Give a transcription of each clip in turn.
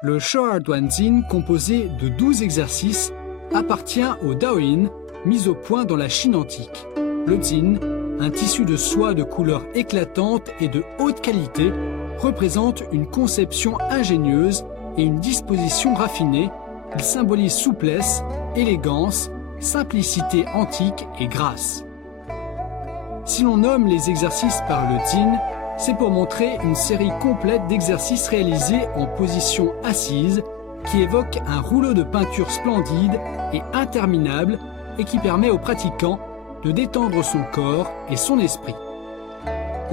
Le Shoa Duanjin, composé de 12 exercices, appartient au Daoyin, mis au point dans la Chine antique. Le Jin, un tissu de soie de couleur éclatante et de haute qualité, représente une conception ingénieuse et une disposition raffinée. Il symbolise souplesse, élégance, simplicité antique et grâce. Si l'on nomme les exercices par le Jin, c'est pour montrer une série complète d'exercices réalisés en position assise qui évoque un rouleau de peinture splendide et interminable et qui permet aux pratiquants de détendre son corps et son esprit.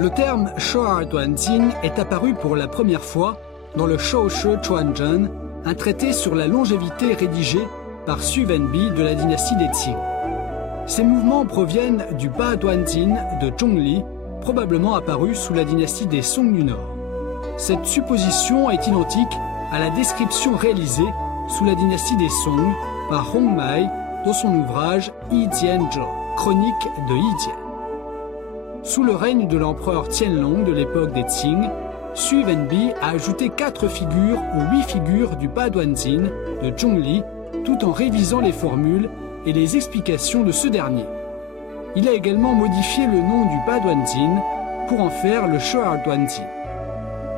Le terme Shoa Duanjin est apparu pour la première fois dans le Shoushi Chuanzhen, un traité sur la longévité rédigé par Xu Wenbi de la dynastie des Qing. Ces mouvements proviennent du Ba Duanjin de Zhongli, probablement apparu sous la dynastie des Song du Nord. Cette supposition est identique à la description réalisée sous la dynastie des Song par Hong Mai dans son ouvrage Yi Jianzhe, chronique de Yi Jian. Sous le règne de l'empereur Qianlong de l'époque des Qing, Xu Wenbi a ajouté 4 figures aux 8 figures du Ba Duanjin de Zhongli, tout en révisant les formules et les explications de ce dernier. Il a également modifié le nom du Ba Duanjin pour en faire le Shoa Duanjin.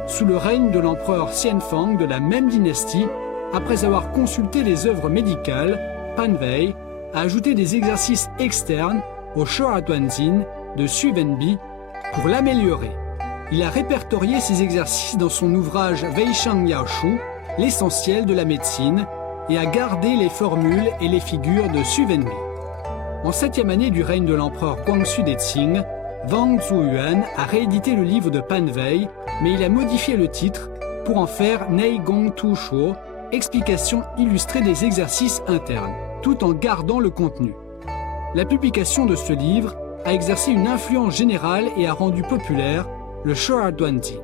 Sous le règne de l'empereur Xianfang de la même dynastie, après avoir consulté les œuvres médicales, Pan Wei a ajouté des exercices externes au Shoa Duanjin de Xu Wenbi pour l'améliorer. Il a répertorié ces exercices dans son ouvrage Weishang Yaoshu, l'essentiel de la médecine, et a gardé les formules et les figures de Xu Wenbi. En 7e année du règne de l'empereur Guangxu des Qing, Wang Zhuyuan a réédité le livre de Pan Wei, mais il a modifié le titre pour en faire Nei Gong Tu Shuo, explication illustrée des exercices internes, tout en gardant le contenu. La publication de ce livre a exercé une influence générale et a rendu populaire le Shoa Duanjin.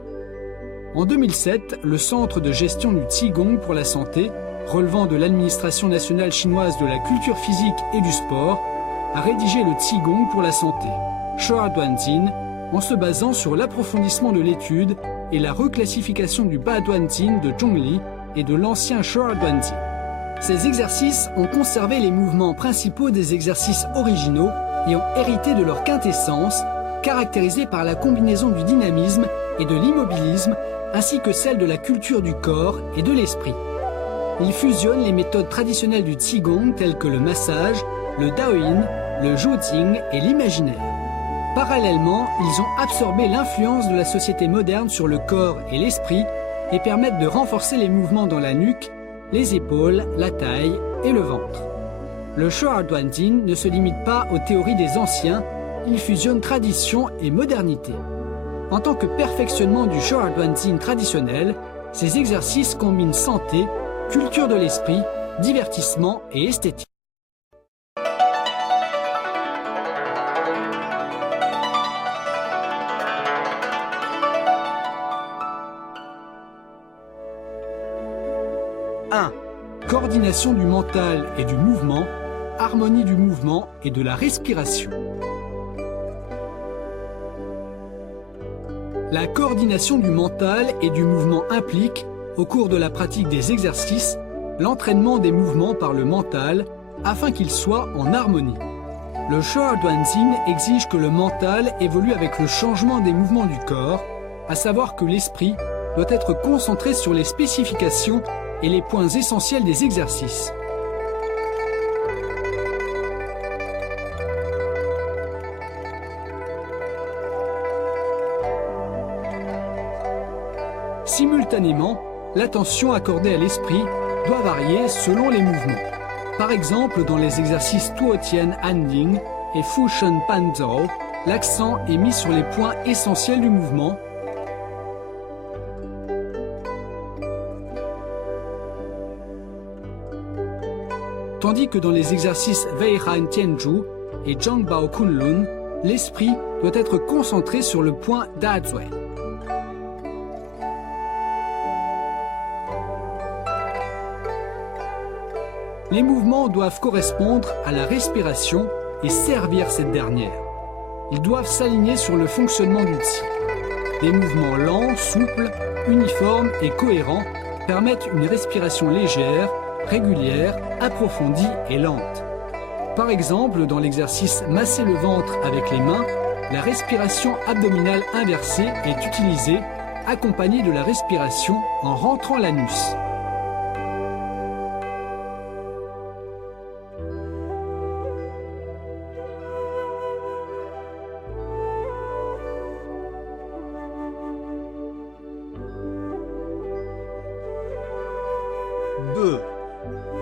En 2007, le Centre de gestion du Qigong pour la santé, relevant de l'administration nationale chinoise de la culture physique et du sport, a rédigé le Qigong pour la santé, Shoa Duanjin, en se basant sur l'approfondissement de l'étude et la reclassification du Ba Duanjin de Zhongli et de l'ancien Shoa Duanjin. Ces exercices ont conservé les mouvements principaux des exercices originaux et ont hérité de leur quintessence, caractérisée par la combinaison du dynamisme et de l'immobilisme, ainsi que celle de la culture du corps et de l'esprit. Ils fusionnent les méthodes traditionnelles du Qigong telles que le massage, le Daoyin, le Zhuojing et l'imaginaire. Parallèlement, ils ont absorbé l'influence de la société moderne sur le corps et l'esprit et permettent de renforcer les mouvements dans la nuque, les épaules, la taille et le ventre. Le Shoa Duanjin ne se limite pas aux théories des anciens, il fusionne tradition et modernité. En tant que perfectionnement du Shoa Duanjin traditionnel, ces exercices combinent santé, culture de l'esprit, divertissement et esthétique. Coordination du mental et du mouvement, harmonie du mouvement et de la respiration. La coordination du mental et du mouvement implique, au cours de la pratique des exercices, l'entraînement des mouvements par le mental afin qu'ils soient en harmonie. Le Shoa Duanjin exige que le mental évolue avec le changement des mouvements du corps, à savoir que l'esprit doit être concentré sur les spécifications et les points essentiels des exercices. Simultanément, l'attention accordée à l'esprit doit varier selon les mouvements. Par exemple, dans les exercices Tuo Tian Handing et Fu Shen Pan Zhou, l'accent est mis sur les points essentiels du mouvement, tandis que dans les exercices Wei Han Tianzhu et Zhang Bao Kunlun, l'esprit doit être concentré sur le point Da Zui. Les mouvements doivent correspondre à la respiration et servir cette dernière. Ils doivent s'aligner sur le fonctionnement du Qi. Des mouvements lents, souples, uniformes et cohérents permettent une respiration légère, régulière, approfondie et lente. Par exemple, dans l'exercice masser le ventre avec les mains, la respiration abdominale inversée est utilisée, accompagnée de la respiration en rentrant l'anus.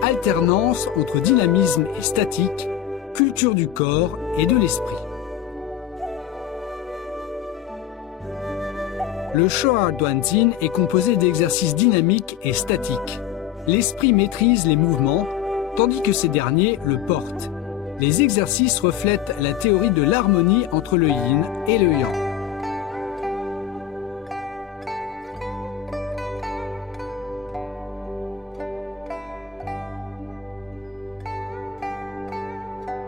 Alternance entre dynamisme et statique, culture du corps et de l'esprit. Le Shoa Duanzin est composé d'exercices dynamiques et statiques. L'esprit maîtrise les mouvements, tandis que ces derniers le portent. Les exercices reflètent la théorie de l'harmonie entre le yin et le yang.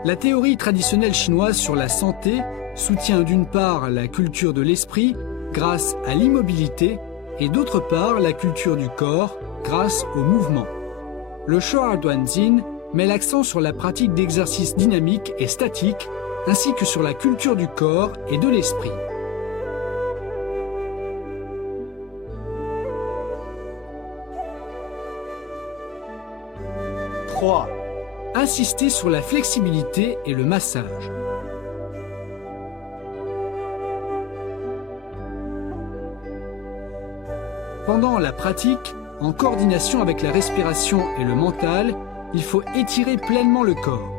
La théorie traditionnelle chinoise sur la santé soutient d'une part la culture de l'esprit grâce à l'immobilité et d'autre part la culture du corps grâce au mouvement. Le Shoa Duanzin met l'accent sur la pratique d'exercices dynamiques et statiques ainsi que sur la culture du corps et de l'esprit. Insister sur la flexibilité et le massage. Pendant la pratique, en coordination avec la respiration et le mental, il faut étirer pleinement le corps.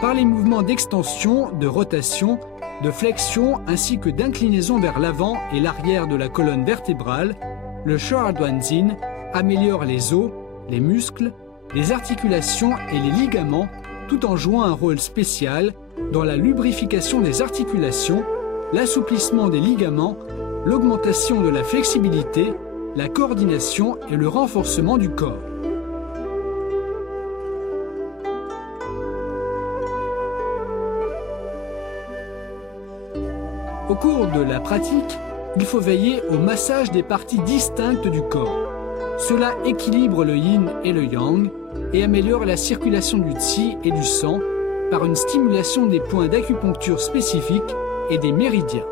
Par les mouvements d'extension, de rotation, de flexion ainsi que d'inclinaison vers l'avant et l'arrière de la colonne vertébrale, le Shoa Duanzin améliore les os, les muscles, les articulations et les ligaments, tout en jouant un rôle spécial dans la lubrification des articulations, l'assouplissement des ligaments, l'augmentation de la flexibilité, la coordination et le renforcement du corps. Au cours de la pratique, il faut veiller au massage des parties distinctes du corps. Cela équilibre le yin et le yang et améliore la circulation du qi et du sang par une stimulation des points d'acupuncture spécifiques et des méridiens.